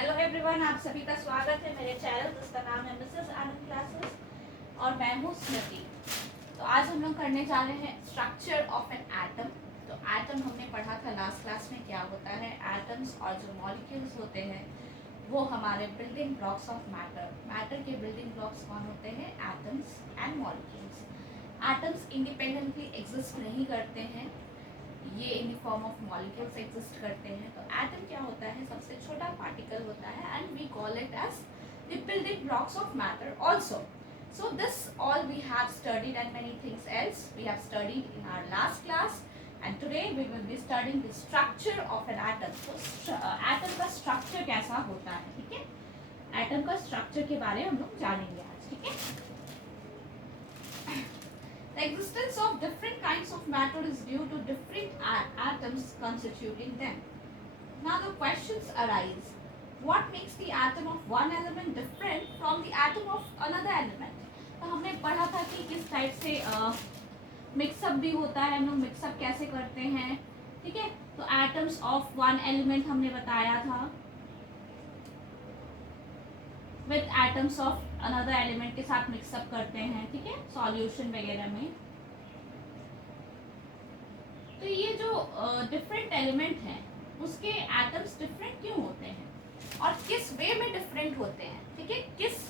Hello everyone, आप सभी का स्वागत है मेरे चैनल जिसका नाम है मिसेस आनंद क्लासेस और मैं हूँ स्मृति। तो आज हम लोग करने जा रहे हैं स्ट्रक्चर ऑफ एन एटम। तो एटम हमने पढ़ा था लास्ट क्लास में क्या होता है। एटम्स और जो मॉलिक्यूल्स होते हैं वो हमारे building blocks of matter. Matter के बिल्डिंग ब्लॉक्स कौन होते हैं? Atoms and molecules. Atoms independently exist नहीं करते हैं, ये in the form of molecules exist करते हैं। तो एटम क्या होता है? सबसे छोटा पार्टिकल होता है and we call it as the building blocks of matter also. So this all we have studied and many things else we have studied in our last class, and today we will be studying the structure of an atom. So atom का structure कैसा होता है, ठीक है? atom का structure के बारे में हम लोग जानेंगे आज, ठीक है? The existence of different kinds of matter is due to different atoms constituting them. Now the questions arise: what makes the atom of one element different from the atom of another element? तो हमने पढ़ा था कि किस type से mix up भी होता है, हम लोग मिक्सअप कैसे करते हैं, ठीक है? तो एटम्स ऑफ वन एलिमेंट हमने बताया था with atoms of another element के साथ मिक्सअप करते हैं, ठीक है, सॉल्यूशन वगैरह में। तो ये जो डिफरेंट एलिमेंट हैं उसके एटम्स डिफरेंट क्यों होते हैं और किस वे में डिफरेंट होते हैं, ठीक है? किस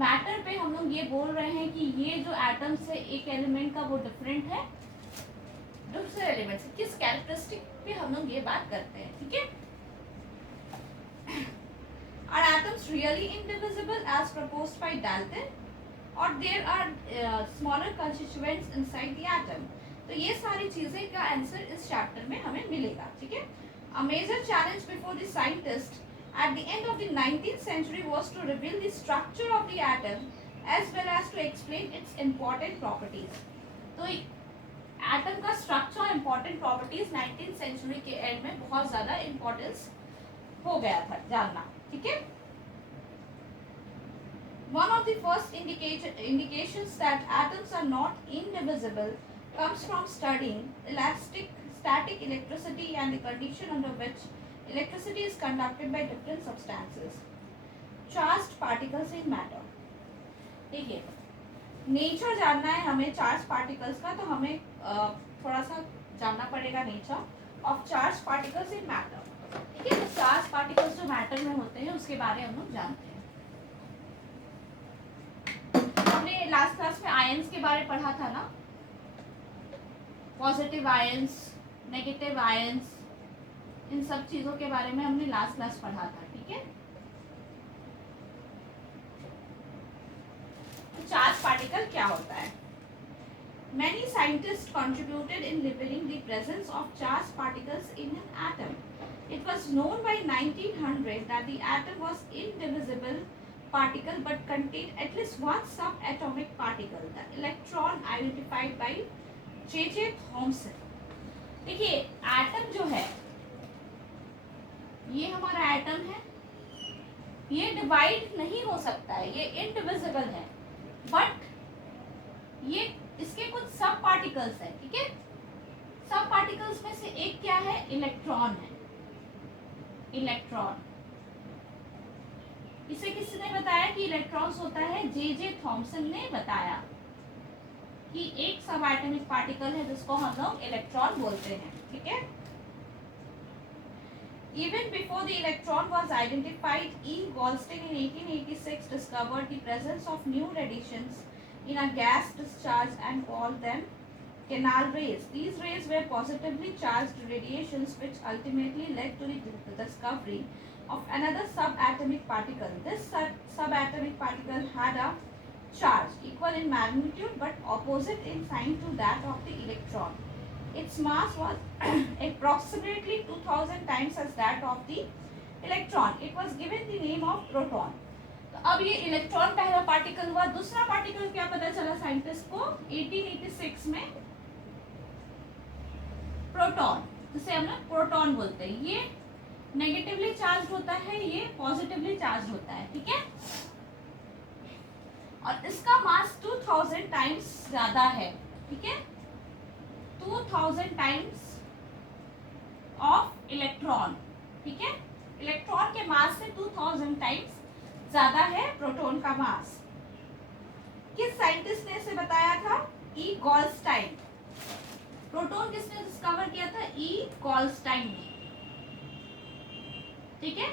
मैटर पे हम लोग ये बोल रहे हैं कि ये जो एटम्स है एक एलिमेंट का वो डिफरेंट है दूसरे एलिमेंट से, किस कैरेक्टरिस्टिक पे हम लोग ये बात करते हैं, ठीक है? Are atoms really indivisible as proposed by Dalton, or there are smaller constituents inside the atom? तो ये सारी चीजें का आंसर इस चैप्टर में हमें मिलेगा, ठीक है? A major challenge before the scientists at the end of the 19th century was to reveal the structure of the atom as well as to explain its important properties. तो atom का structure और important properties 19th century के and में बहुत ज्यादा importance हो गया था जानना, ठीक है? One of the first indications that atoms are not indivisible comes from studying static electricity and the condition under which electricity is conducted by different substances. Charged particles in matter. देखिए, nature जानना है हमें charge particles का, तो हमें थोड़ा सा जानना पड़ेगा nature of charge particles in matter, ठीक है? तो चार्ज पार्टिकल्स जो मैटर में होते हैं उसके बारे में हम लोग जानते हैं। हमने लास्ट क्लास में आयंस के बारे में पढ़ा था ना, पॉजिटिव आयंस, नेगेटिव आयंस, इन सब चीजों के बारे में हमने लास्ट क्लास पढ़ा था, ठीक है? तो चार्ज पार्टिकल क्या होता है? Many scientists contributed in revealing the presence of charged particles in an atom. It was known by 1900 that the atom was indivisible particle but contained at least one subatomic particle, the electron, identified by J.J. Thomson. देखिए, atom जो है ये हमारा atom है, ये divide नहीं हो सकता है, ये इनडिविजिबल है, बट ये इसके कुछ सब पार्टिकल्स है, ठीक है? सब पार्टिकल्स में से एक क्या है? इलेक्ट्रॉन है। इलेक्ट्रॉन, इसे किसने बताया कि इलेक्ट्रॉन्स होता है? जे थॉमसन ने बताया कि एक सब एटॉमिक पार्टिकल है जिसको हम लोग इलेक्ट्रॉन बोलते हैं, ठीक है? Even before the electron was identified, E. Goldstein in 1886 discovered the presence of new radiations in a gas discharge and called them canal rays. These rays were positively charged radiations which ultimately led to the discovery of another subatomic particle. This subatomic particle had a charge equal in magnitude but opposite in sign to that of the electron. Its mass was approximately 2000 times as that of the electron. It was given the name of proton. तो अब ये electron पहला particle हुआ। दूसरा particle क्या पता चला scientist को? 1886 में प्रोटॉन, जिसे हम लोग प्रोटॉन बोलते हैं। ये नेगेटिवली चार्ज होता है, ये पॉजिटिवली चार्ज होता है, ठीक है? और इसका मास 2000 टाइम्स ज्यादा है, ठीक है? 2000 टाइम्स ऑफ इलेक्ट्रॉन, ठीक है, इलेक्ट्रॉन के मास से 2000 टाइम्स ज्यादा है प्रोटॉन का मास। किस साइंटिस्ट ने इसे बताया था? ई गॉल्स्टाइन। प्रोटॉन किसने डिस्कवर किया था? ई गॉल्स्टाइन ने। ठीक है,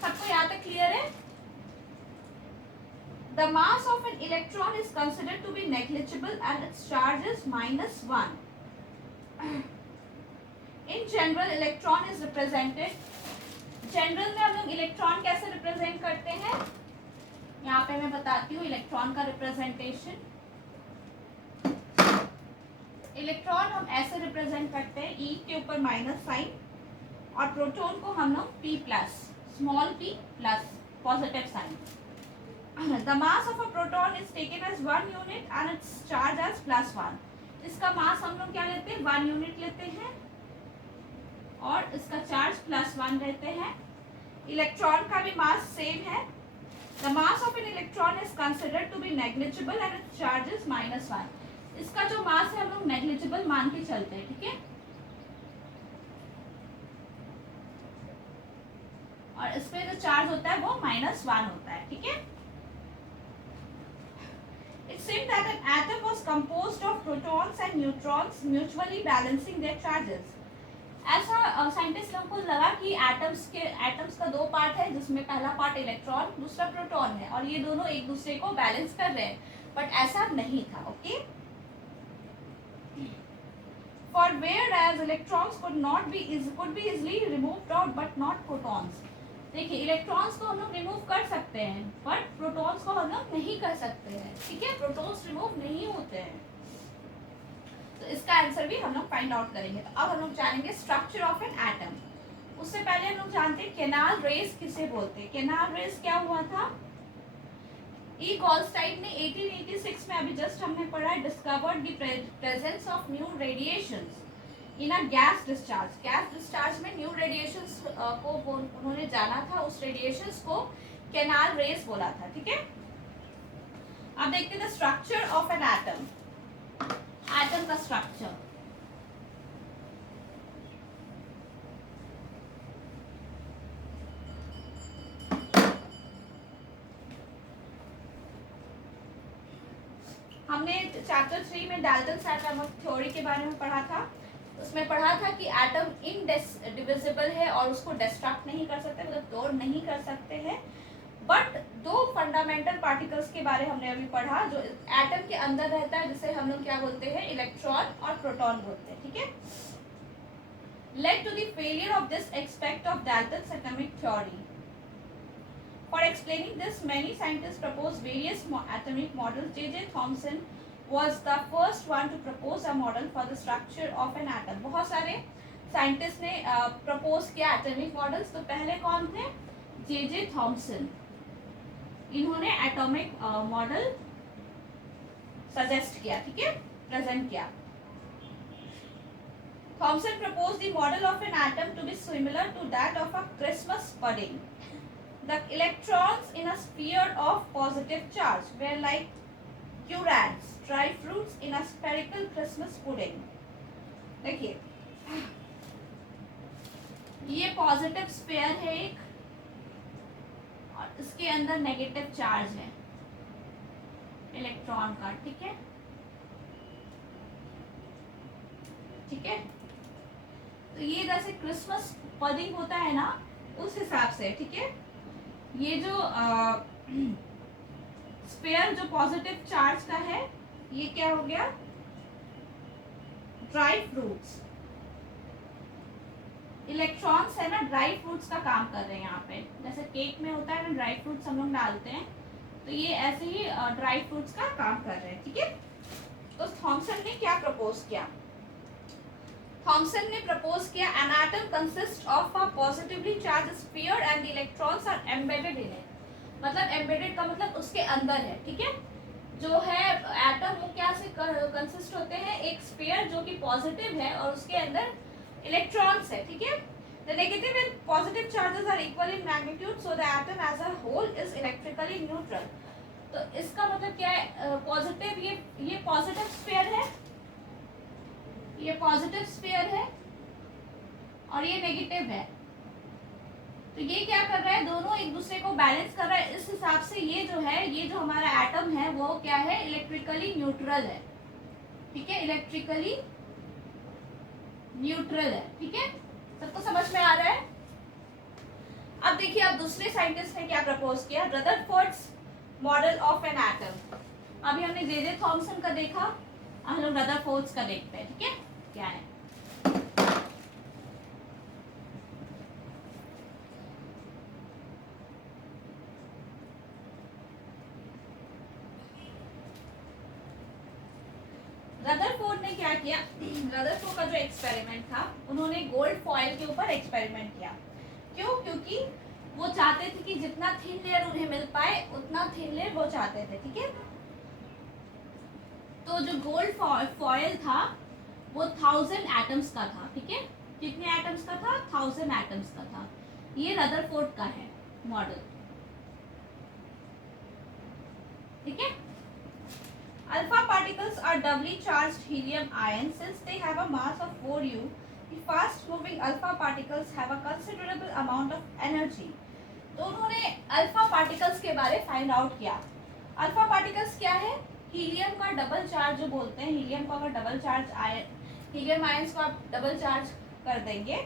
सबको यहाँ तक क्लियर है? The mass of an electron is considered to be negligible and its charge is -1. In general, electron is represented. General में हम लोग इलेक्ट्रॉन कैसे रिप्रेजेंट करते हैं? यहाँ पे मैं बताती हूँ इलेक्ट्रॉन का रिप्रेजेंटेशन। इलेक्ट्रॉन हम ऐसे रिप्रेजेंट करते हैं, ई के ऊपर माइनस साइन, और प्रोटॉन को हम लोग P plus, small P plus, positive sign. The mass of a proton is taken as 1 unit and its charge as +1. इसका मास हम लोग क्या लेते हैं? 1 यूनिट लेते हैं और इसका चार्ज +1 रहते हैं। इलेक्ट्रॉन का भी मास सेम है। The mass of an electron is considered to be negligible and its charge is -1. इसका जो मास है हम लोग नेग्लिजिबल मान के चलते हैं, ठीक है। और इसमें जो चार्ज होता है वो -1 होता है, ठीक है। It seemed that an atom was composed of protons and neutrons mutually balancing their charges. ऐसा साइंटिस्ट लोगों को लगा कि एटम्स का 2 पार्ट है, जिसमें पहला पार्ट इलेक्ट्रॉन, दूसरा प्रोटॉन है, और ये दोनों एक दूसरे को बैलेंस कर रहे हैं, बट ऐसा नहीं था। Okay, for whereas electrons could be easily removed out but not protons. देखिए, इलेक्ट्रॉन्स को हम लोग रिमूव कर सकते हैं, बट प्रोटॉन्स को हम लोग नहीं कर सकते हैं, ठीक है। प्रोटॉन्स रिमूव नहीं होते हैं। तो इसका आंसर भी हम लोग फाइंड आउट करेंगे। तो अब हम लोग जानेंगे स्ट्रक्चर ऑफ एन एटम। उससे पहले हम लोग जानते हैं केनाल रेस किसे बोलते हैं। केनाल रेस क्या हुआ था? ई गॉल्स्टाइन ने 1886 में, अभी जस्ट हमने पढ़ा है, discovered the presence of new radiations in a gas discharge. Gas discharge में न्यू रेडिएशंस को उन्होंने जाना था, उस रेडिएशंस को केनाल रेस बोला था, ठीक है। अब देखते हैं structure of an atom. Atom का स्ट्रक्चर, हमने चैप्टर 3 में डाल्टन्स एटॉमिक थ्योरी के बारे में पढ़ा था। उसमें पढ़ा था कि एटम इनडिविजिबल है और उसको डिस्ट्रक्ट नहीं कर सकते, मतलब तोड़ नहीं कर सकते हैं। बट 2 फंडामेंटल पार्टिकल्स के बारे हमने अभी पढ़ा जो एटम के अंदर रहता है, जिसे हम लोग क्या बोलते हैं? इलेक्ट्रॉन और प्रोटॉन बोलते हैं, ठीक है। Led to the failure of this aspect of Dalton's atomic theory. For explaining this, many scientists proposed various atomic models. J.J. Thomson was the first one to propose a model for the structure of an atom. बहुत सारे scientist ने propose किया atomic models. तो पहले कौन थे? J.J. Thompson. इन्होंने atomic model suggest किया, ठीक है, प्रेजेंट किया। Thomson proposed the model of an atom to be similar to that of a Christmas pudding. The electrons in a sphere of positive charge were like currants, dry fruits in a spherical Christmas pudding. देखिए, ये positive sphere है एक, और इसके अंदर negative charge है electron का, ठीक है, ठीक है। तो ये जैसे क्रिसमस पडिंग होता है ना, उस हिसाब से, ठीक है। ये जो स्फीयर जो पॉजिटिव चार्ज का है, ये क्या हो गया? Dry fruits. इलेक्ट्रॉन्स है ना, ड्राई फ्रूट्स का काम कर रहे हैं यहाँ पे। जैसे केक में होता है ना, ड्राई फ्रूट्स हम लोग डालते हैं, तो ये ऐसे ही ड्राई फ्रूट्स का काम कर रहे हैं, ठीक है। तो थॉमसन ने क्या प्रपोज किया? थॉमसन ने प्रपोज किया an atom consist of a positively charge sphere and the electrons are embedded in it. मतलब एम्बेडेड का मतलब उसके अंदर है, ठीक है। जो है एटम वो क्या से कंसिस्ट होते हैं? एक स्फीयर जो कि पॉजिटिव है और उसके अंदर इलेक्ट्रॉन्स है, ठीक है। The negative and positive charges are equal in magnitude, so the atom as a whole is electrically neutral. तो इसका मतलब क्या है? पॉजिटिव, ये पॉजिटिव स्फीयर है, ये पॉजिटिव स्फीयर है, और ये नेगेटिव है, तो ये क्या कर रहा है, दोनों एक दूसरे को बैलेंस कर रहा है। इस हिसाब से ये जो है, ये जो हमारा एटम है वो क्या है, इलेक्ट्रिकली न्यूट्रल है। ठीक है, इलेक्ट्रिकली न्यूट्रल है। ठीक है, सबको समझ में आ रहा है। अब देखिए, अब दूसरे साइंटिस्ट ने क्या प्रपोज किया, Rutherford's model of an atom. अभी हमने जे थॉमसन का देखा, अब हम लोग रदरफोर्ड्स का देखते हैं। ठीक है, क्या है। रदरफोर्ड ने क्या किया, रदरफोर्ड का जो एक्सपेरिमेंट था, उन्होंने गोल्ड फॉयल के ऊपर एक्सपेरिमेंट किया। क्यों? क्योंकि वो चाहते थे कि जितना थिन लेयर उन्हें मिल पाए उतना थिन लेयर वो चाहते थे। ठीक है, तो जो गोल्ड फॉयल था वो 1000 एटम्स का था। ठीक है, कितने एटम्स का था, 1000 एटम्स का था। ये रदरफोर्ड का है मॉडल। ठीक है, alpha particles are doubly charged helium ions. Since they have a mass of 4u, the fast moving alpha particles have a considerable amount of energy. तो उन्होंने अल्फा पार्टिकल्स के बारे फाइंड आउट किया। Alpha particles क्या है, helium का double charge जो बोलते हैं, हीलियम को अगर डबल चार्ज हीलियम आयंस को आप डबल चार्ज कर देंगे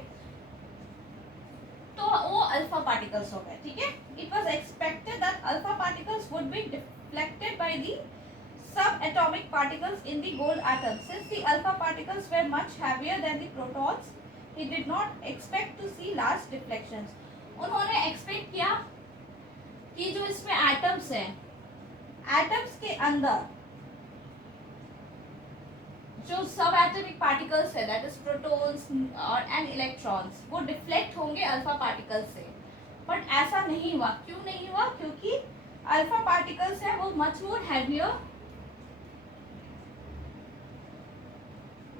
तो वो अल्फा पार्टिकल्स हो गए। ठीक है, it was expected that alpha particles would be deflected by the subatomic particles in the gold atom. Since the alpha particles were much heavier than the protons, he did not expect to see large deflections. उन्होंने expect किया कि जो इसमें atoms हैं, atoms के अंदर जो सब एटॉमिक पार्टिकल्स है, दैट इज प्रोटॉन्स और एंड इलेक्ट्रॉन्स, वो डिफ्लेक्ट होंगे अल्फा पार्टिकल्स से। बट ऐसा नहीं हुआ। क्यों नहीं हुआ? क्योंकि अल्फा पार्टिकल्स है वो मच मोर हैवियर,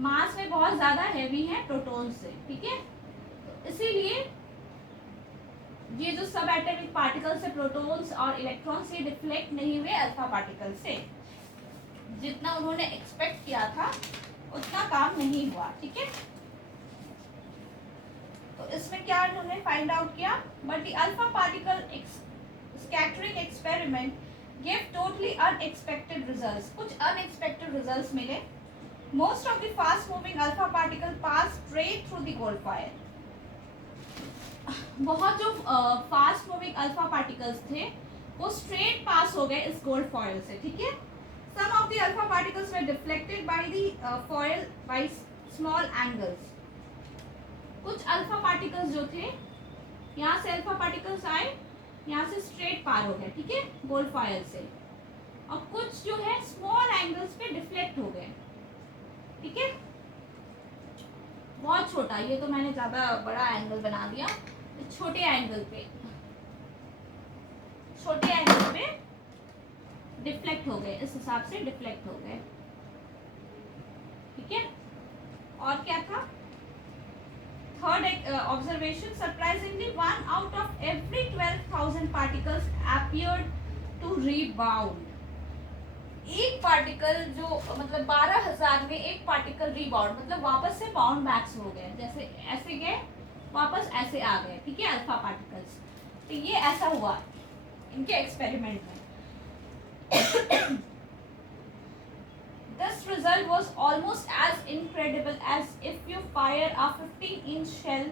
मास में बहुत ज्यादा हैवी है प्रोटॉन से। ठीक है, तो इसीलिए ये जो सब एटॉमिक पार्टिकल्स है, प्रोटॉन्स और इलेक्ट्रॉन्स, ये डिफ्लेक्ट नहीं हुए अल्फा पार्टिकल से। जितना उन्होंने एक्सपेक्ट किया था उतना काम नहीं हुआ। ठीक है, तो इसमें क्या उन्होंने फाइंड आउट किया, but the alpha particle scattering experiment give totally unexpected results. कुछ अनएक्सपेक्टेड रिजल्ट्स मिले। Most of the fast-moving alpha particles pass straight through the gold foil. बहुत जो फास्ट मूविंग अल्फा पार्टिकल्स थे वो स्ट्रेट पास हो गए इस गोल्ड फॉयल से। ठीक है, some of the alpha particles were deflected by the foil by small angles. कुछ अल्फा पार्टिकल्स जो थे, यहाँ से अल्फा पार्टिकल्स आए, यहाँ से स्ट्रेट पार हो गए। ठीक है, गोल्ड फॉयल से, और कुछ जो है स्मॉल एंगल्स पे डिफ्लेक्ट हो गए। ठीक है, बहुत छोटा, ये तो मैंने ज्यादा बड़ा एंगल बना दिया, छोटे एंगल पे डिफ्लेक्ट हो गए, इस हिसाब से डिफ्लेक्ट हो गए। ठीक है, और क्या था, third observation, surprisingly 1 out of every 12,000 particles appeared to rebound. एक पार्टिकल जो मतलब 12,000 में एक पार्टिकल रीबाउंड, मतलब वापस से बाउंड बैक्स हो गए, जैसे ऐसे गए वापस ऐसे आ गए। ठीक है, अल्फा पार्टिकल्स। तो ये ऐसा हुआ इनके एक्सपेरिमेंट में। This result was almost as incredible as if you fire a 15-inch shell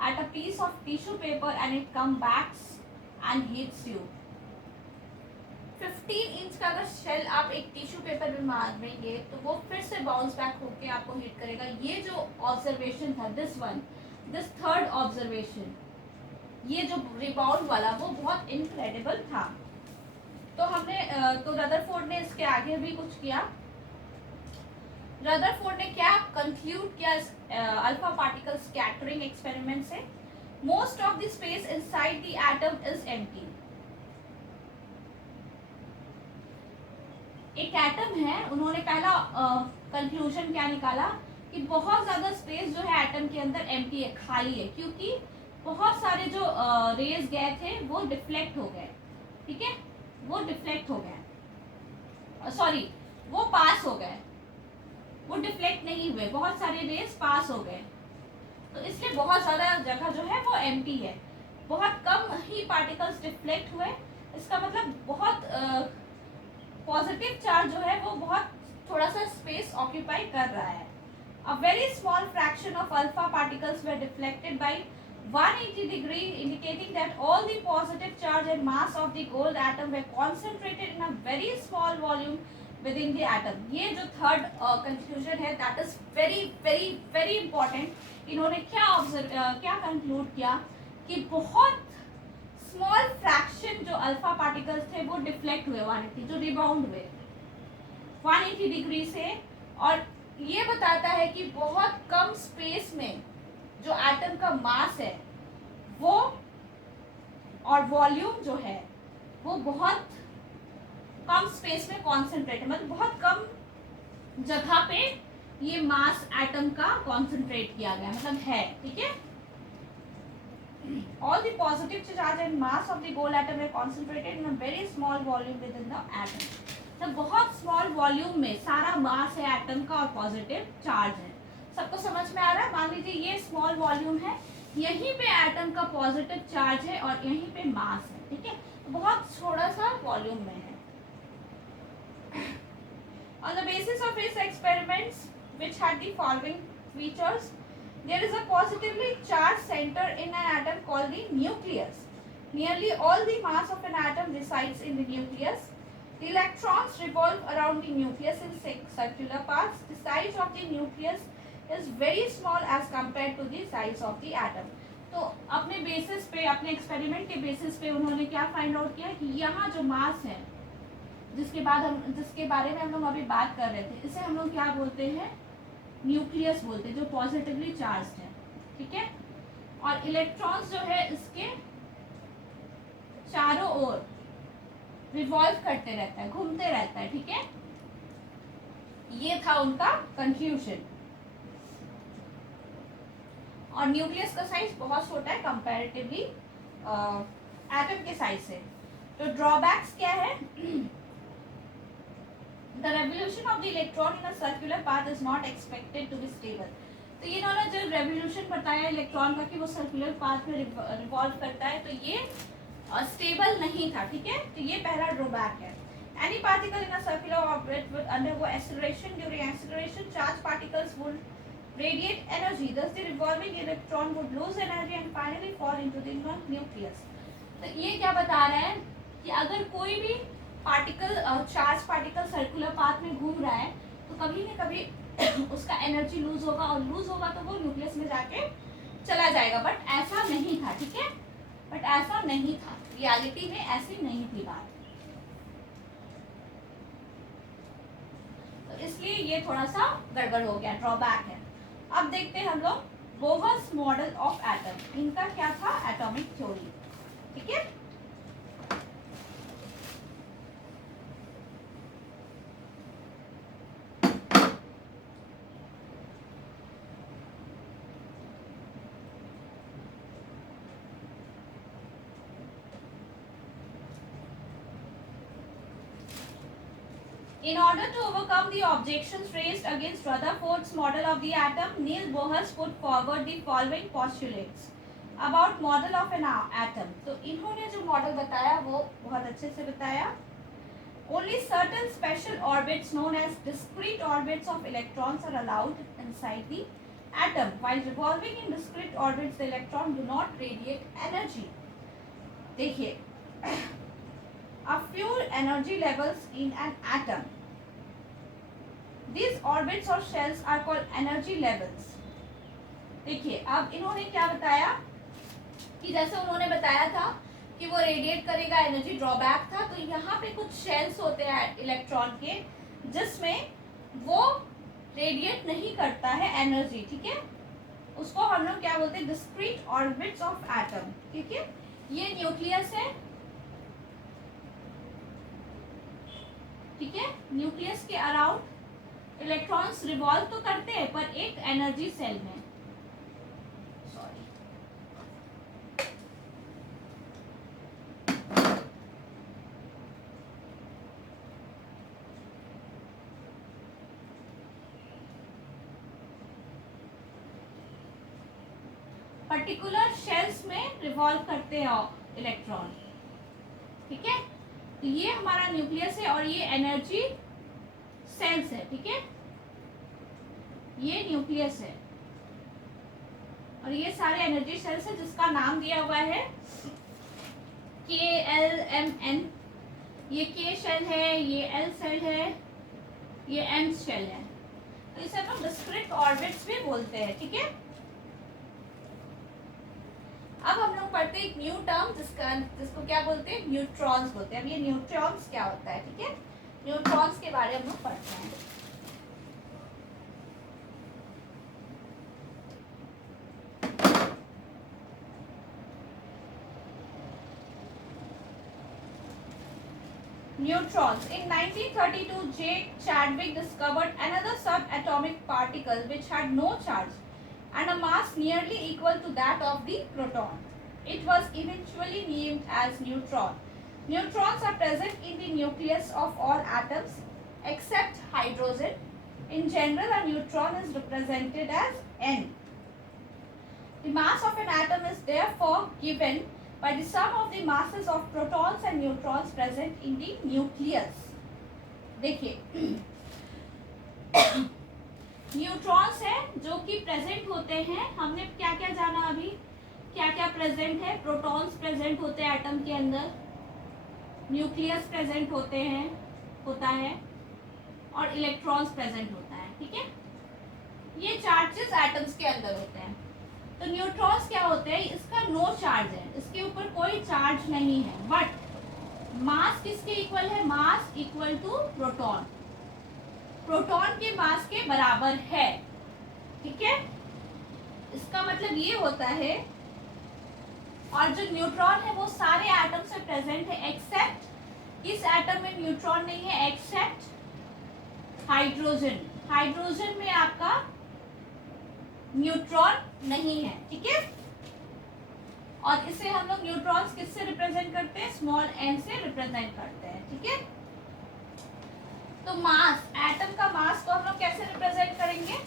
at a piece of tissue paper and it comes back and hits you. 15 inch का अगर शेल आप एक टिश्यू पेपर में मारेंगे तो वो फिर से बाउंस बैक होके आपको हिट करेगा। ये जो ऑब्जर्वेशन था, दिस थर्ड ऑब्जर्वेशन, ये जो रिबाउंड वाला, वो बहुत इनक्रेडिबल था। तो रदरफोर्ड ने इसके आगे भी कुछ किया। रदरफोर्ड ने क्या कंक्लूड किया अल्फा पार्टिकल स्कैटरिंग एक्सपेरिमेंट से, most of the space inside the atom is empty. एक एटम है, उन्होंने पहला कंक्लूजन क्या निकाला कि बहुत ज्यादा स्पेस जो है एटम के अंदर एम्प्टी है, खाली है, क्योंकि बहुत सारे जो रेज गए थे वो डिफ्लेक्ट हो गए। ठीक है, वो डिफ्लेक्ट हो गए, सॉरी वो पास हो गए, वो डिफ्लेक्ट नहीं हुए, बहुत सारे रेज पास हो गए, तो इसलिए बहुत ज्यादा जगह जो है वो एम्प्टी है। बहुत कम ही पार्टिकल्स डिफ्लेक्ट हुए, इसका मतलब बहुत पॉजिटिव चार्ज जो है वो बहुत थोड़ा सा स्पेस ऑक्यूपाई कर रहा है. A very small fraction of alpha particles were deflected by 180 degree, indicating that all the positive charge and mass of the gold atom were concentrated in a very small volume within the atom. ये जो third conclusion है that is very very very important. इन्होंने क्या conclude किया कि बहुत small fraction जो alpha particles थे वो डिफ्लेक्ट हुए 180, जो रिबाउंड हुए 180 डिग्री से, और ये बताता है कि बहुत कम स्पेस में जो एटम का मास है वो और वॉल्यूम जो है वो बहुत कम स्पेस में कॉन्सेंट्रेट, मतलब बहुत कम जगह पे ये मास एटम का कॉन्सेंट्रेट किया गया, मतलब है. ठीक है. All the positive charge and mass of the gold atom are concentrated in a very small volume within the atom. तो बहुत स्मॉल वॉल्यूम में सारा मास है एटम का और पॉजिटिव चार्ज है. सबको समझ में आ रहा है? मान लीजिए ये स्मॉल वॉल्यूम है, यहीं पे एटम का पॉजिटिव चार्ज है और यहीं पे मास है. ठीक है. तो बहुत थोड़ा सा वॉल्यूम में है. On the basis of his experiments, which had the following features, there is a positively charged center in an atom called the nucleus. Nearly all the mass of an atom resides in the nucleus. The electrons revolve around the nucleus in circular paths. The size of the nucleus is very small as compared to the size of the atom. तो अपने basis पे, अपने experiment के basis पे उन्होंने क्या find out किया कि यहाँ जो मास है जिसके बारे में हम लोग अभी बात कर रहे थे, इसे हम लोग क्या बोलते हैं? न्यूक्लियस बोलते हैं, जो पॉजिटिवली चार्ज है. ठीक है. और इलेक्ट्रॉन्स जो है इसके चारों ओर रिवॉल्व करते रहता है, घूमते रहता है. ठीक है. ये था उनका कंक्लूजन. और न्यूक्लियस का साइज बहुत छोटा है कंपैरेटिवली एटम के साइज से. तो ड्रॉबैक्स क्या है? The revolution of the electron in a circular path is not expected to be stable. तो ये इन्होंने जो रेवोल्यूशन बताया इलेक्ट्रॉन का कि वो सर्कुलर पाथ में रिवॉल्व करता है, तो ये स्टेबल नहीं था. ठीक है. तो ये पहला ड्रॉबैक है. Any particle in a circular orbit would undergo acceleration. During acceleration, charged particles would radiate energy. Thus, the revolving electron would lose energy and finally fall into the nucleus. तो ये क्या बता रहा है कि अगर कोई भी particle charge particle circular path में घूम रहा है तो कभी न कभी उसका एनर्जी लूज होगा, और लूज होगा तो वो न्यूक्लियस में जाके चला जाएगा. बट ऐसा नहीं था. ठीक है. बट ऐसा नहीं था, रियलिटी में ऐसी नहीं थी बात. तो इसलिए ये थोड़ा सा गड़बड़ हो गया, ड्रॉबैक है. अब देखते हैं हम लोग बोहर्स मॉडल ऑफ एटम. इनका क्या था? Atomic theory. ठीक है. In order to overcome the objections raised against Rutherford's model of the atom, Niels Bohr put forward the following postulates about model of an atom. तो इन्होंने जो model बताया वो बहुत अच्छे से बताया. Only certain special orbits known as discrete orbits of electrons are allowed inside the atom. While revolving in discrete orbits, the electron do not radiate energy. देखिए, a few energy levels in an atom. These orbits or shells are called energy levels. देखिए, अब इन्होंने क्या बताया कि जैसे उन्होंने बताया था कि वो रेडिएट करेगा, एनर्जी ड्रॉबैक था. तो यहाँ पे कुछ शेल्स होते हैं इलेक्ट्रॉन के जिसमें वो रेडिएट नहीं करता है एनर्जी. ठीक है. उसको हम लोग क्या बोलते हैं? Discrete orbits of atom. ठीक है. ये न्यूक्लियस है. ठीक है. न्यूक्लियस के अराउंड इलेक्ट्रॉन्स रिवॉल्व तो करते हैं पर एक एनर्जी सेल में. सॉरी. पर्टिकुलर शेल्स में रिवॉल्व करते हैं इलेक्ट्रॉन, ठीक है। तो ये हमारा न्यूक्लियस है और ये एनर्जी सेल्स है, ठीक है। ये न्यूक्लियस है और ये सारे एनर्जी सेल्स है जिसका नाम दिया हुआ है KLMN। ये K शेल है, ये L शेल है, ये M शेल है। तो इसे हम लोग डिस्क्रीट ऑर्बिट्स भी बोलते हैं, ठीक है। अब हम लोग पढ़ते हैं एक न्यू टर्म जिसको क्या बोलते हैं, न्यूट्रॉन्स बोलते हैं। अब ये न्यूट्रॉन्स क्या होता है, ठीक है। न्यूट्रॉन्स के बारे में हम लोग पढ़ते हैं। Neutrons. In 1932, J. Chadwick discovered another subatomic particle which had no charge and a mass nearly equal to that of the proton. It was eventually named as neutron. Neutrons are present in the nucleus of all atoms except hydrogen. In general, a neutron is represented as N. The mass of an atom is therefore given by the sum of the masses of protons and neutrons present in the nucleus. देखिए neutrons है जो कि present होते हैं। हमने क्या क्या जाना अभी, क्या क्या प्रेजेंट है। प्रोटॉन्स प्रेजेंट होते हैं एटम के अंदर, न्यूक्लियस प्रेजेंट होता है और इलेक्ट्रॉन्स प्रेजेंट होता है, ठीक है। ये चार्जेस एटम्स के अंदर होते हैं। तो न्यूट्रॉन्स क्या होते हैं, इसका नो चार्ज है, इसके ऊपर कोई चार्ज नहीं है, बट मास किसके इक्वल है, mass equal to proton, proton के मास के बराबर है, ठीक है। इसका मतलब ये होता है, और जो न्यूट्रॉन है वो सारे एटम से प्रेजेंट है एक्सेप्ट, इस एटम में न्यूट्रॉन नहीं है एक्सेप्ट हाइड्रोजन। हाइड्रोजन में आपका न्यूट्रॉन नहीं है, ठीक है। और इसे हम लोग न्यूट्रॉन्स किससे रिप्रेजेंट करते हैं, स्मॉल n से रिप्रेजेंट करते हैं, ठीक है। तो मास, एटम का मास को हम लोग कैसे रिप्रेजेंट करेंगे,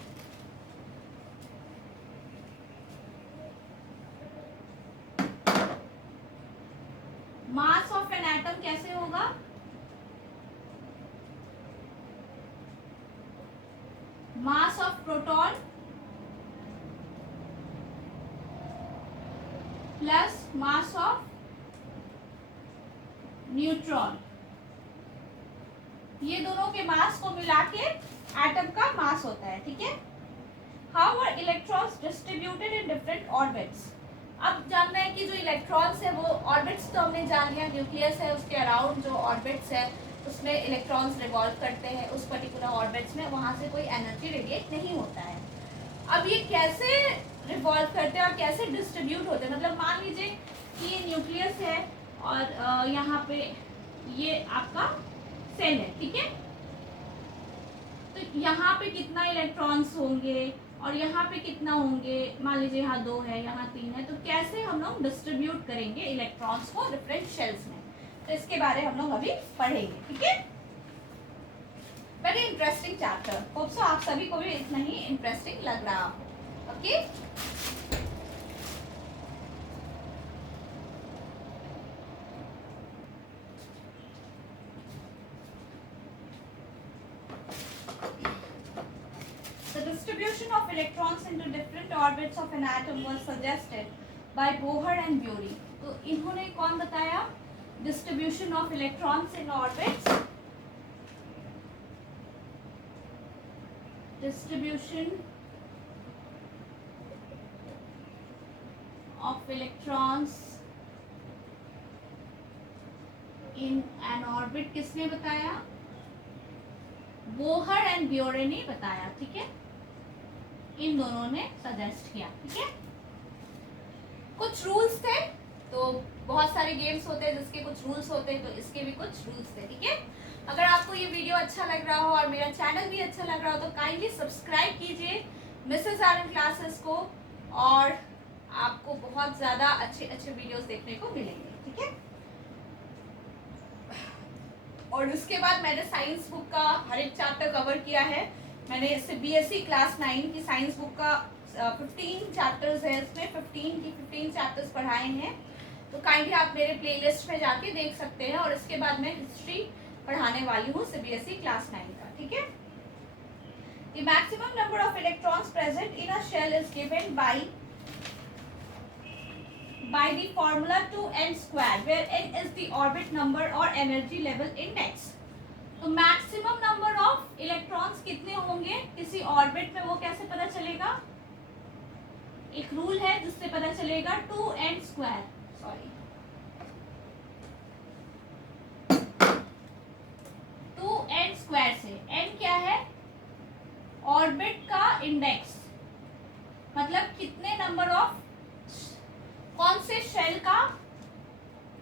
मास ऑफ एन एटम कैसे होगा, mass of proton plus mass of neutron, ये दोनों के मास को मिला के एटम का मास होता है, ठीक है। How are electrons distributed in different orbits. अब जानना है कि जो इलेक्ट्रॉन्स है वो ऑर्बिट्स तो हमने जान लिया, न्यूक्लियस है उसके अराउंड जो ऑर्बिट्स है उसमें इलेक्ट्रॉन्स रिवॉल्व करते हैं उस पर्टिकुलर ऑर्बिट्स में, वहां से कोई एनर्जी रेडिएट नहीं होता है। अब ये कैसे रिवॉल्व करते हैं और कैसे डिस्ट्रीब्यूट होते हैं, मतलब मान लीजिए कि ये न्यूक्लियस है और यहाँ पे ये आपका सेल है, ठीक है। तो यहाँ पे कितना इलेक्ट्रॉन्स होंगे और यहाँ पे कितना होंगे, मान लीजिए यहाँ 2 है, यहाँ 3 है, तो कैसे हम लोग डिस्ट्रीब्यूट करेंगे इलेक्ट्रॉन्स को डिफरेंट शेल्स में, तो इसके बारे हम लोग अभी पढ़ेंगे, ठीक है। Very interesting chapter, hope so आप सभी को भी इतना ही इंटरेस्टिंग लग रहा हो, okay. The distribution of electrons into different orbits of an atom was suggested by Bohr and Bury. तो इन्होंने कौन बताया, distribution of electrons in orbits, distribution of electrons in an orbit किसने बताया, बोहर एंड ब्योरे ने बताया, ठीक है। इन दोनों ने सजेस्ट किया, ठीक है। कुछ रूल्स थे, तो बहुत सारे गेम्स होते हैं जिसके कुछ रूल्स होते हैं, तो इसके भी कुछ रूल्स थे, ठीक है। अगर आपको ये वीडियो अच्छा लग रहा हो और मेरा चैनल भी अच्छा लग रहा हो तो काइंडली सब्सक्राइब कीजिए मिसेस आर्यन क्लासेस को, और आपको बहुत ज़्यादा अच्छे अच्छे वीडियोस देखने को मिलेंगे, ठीक है। और उसके बाद मैंने साइंस बुक का हर एक चैप्टर कवर किया है। मैंने इससे BSc क्लास 9 की साइंस बुक का 15 चैप्टर्स है इसमें, 15 चैप्टर्स पढ़ाए हैं। तो काइंडली आप मेरे प्लेलिस्ट में जाके देख सकते हैं। और इसके बाद मैं हिस्ट्री पढ़ाने वाली हूँ CBSE क्लास 9 का, ठीक है। The maximum number of electrons present in a shell is given by the formula 2n square, where n is the orbit number or energy level index. तो मैक्सिमम नंबर ऑफ इलेक्ट्रॉन्स कितने होंगे किसी orbit में, वो कैसे पता चलेगा? एक रूल है जिससे पता चलेगा 2n square, sorry 2n square से। n क्या है? ऑर्बिट का इंडेक्स, मतलब कितने नंबर ऑफ, कौन से शेल का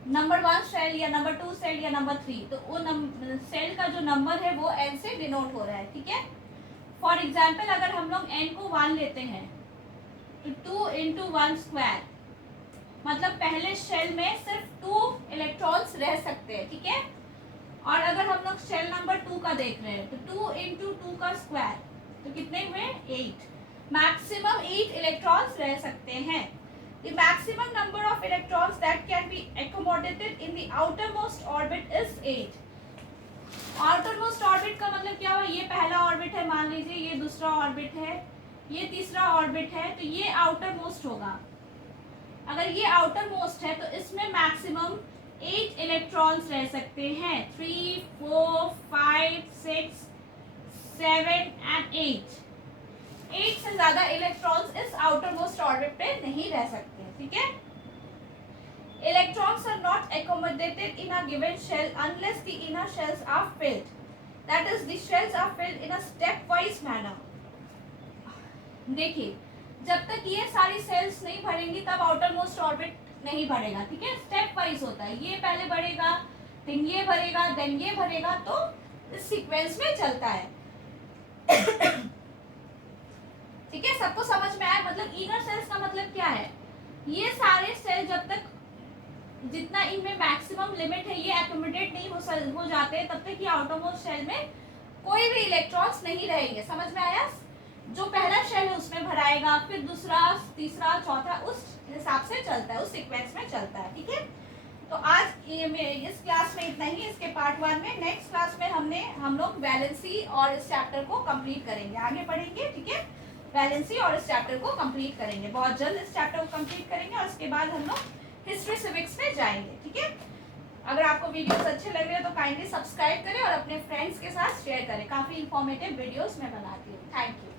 नंबर 1 सेल या नंबर 2 सेल या नंबर 3, तो वो सेल का जो नंबर है वो n से डिनोट हो रहा है, ठीक है। फॉर एग्जाम्पल अगर हम लोग n को 1 लेते हैं तो 2 इंटू 1 स्क्वायर, मतलब पहले शेल में सिर्फ 2 इलेक्ट्रॉन्स रह सकते हैं, ठीक है। और अगर हम लोग शेल नंबर 2 का देख रहे हैं तो 2 इंटू 2 का स्क्वायर, तो कितने हुए? 8। मैक्सिमम 8 इलेक्ट्रॉन्स रह सकते हैं। The maximum number of electrons that can be accommodated in the outermost orbit is 8. outermost orbit का मतलब क्या हुआ? ये पहला ऑर्बिट है, मान लीजिए ये दूसरा ऑर्बिट है, ये तीसरा ऑर्बिट है, तो ये outermost होगा। अगर ये outermost है तो इसमें मैक्सिमम 8 इलेक्ट्रॉन्स रह सकते हैं। 3, 4, 5, 6, 7 and 8। 8 से ज्यादा इलेक्ट्रॉन्स इस आउटरमोस्ट ऑर्बिट पे नहीं रह सकते, ठीक है। Electrons are not accommodated in a given shell unless the inner shells are filled. That is, the shells are filled in a stepwise manner. देखिए, जब तक ये सारी सेल्स नहीं भरेंगी तब आउटरमोस्ट ऑर्बिट नहीं भरेगा, ठीक है। स्टेप वाइज होता है, ये पहले भरेगा, देन ये भरेगा, देन ये भरेगा, तो इस सीक्वेंस में चलता है। ठीक है, सबको समझ में आया? मतलब इनर सेल्स का मतलब क्या है? ये सारे सेल जब तक जितना इनमें मैक्सिमम लिमिट है ये एकोमोडेट नहीं हो जाते तब तक ये आउटरमोस्ट शेल में कोई भी इलेक्ट्रॉन्स नहीं रहेंगे। समझ में आया? जो पहला शेल है उसमें भराएगा, फिर दूसरा, तीसरा, चौथा, उस हिसाब से चलता है, उस सीक्वेंस में चलता है, ठीक है। तो आज इस क्लास में इतना ही। इसके पार्ट 1 में, नेक्स्ट क्लास में हम लोग वैलेंसी और इस चैप्टर को कंप्लीट करेंगे, आगे पढ़ेंगे, ठीक है। वैलेंसी और इस चैप्टर को कंप्लीट करेंगे, बहुत जल्द इस चैप्टर को कंप्लीट करेंगे और उसके बाद हम लोग हिस्ट्री सिविक्स में जाएंगे, ठीक है। अगर आपको वीडियोस अच्छे लग रहे हैं तो काइंडली सब्सक्राइब करें और अपने फ्रेंड्स के साथ शेयर करें। काफ़ी इंफॉर्मेटिव वीडियोस मैं बनाती हूँ। Thank you.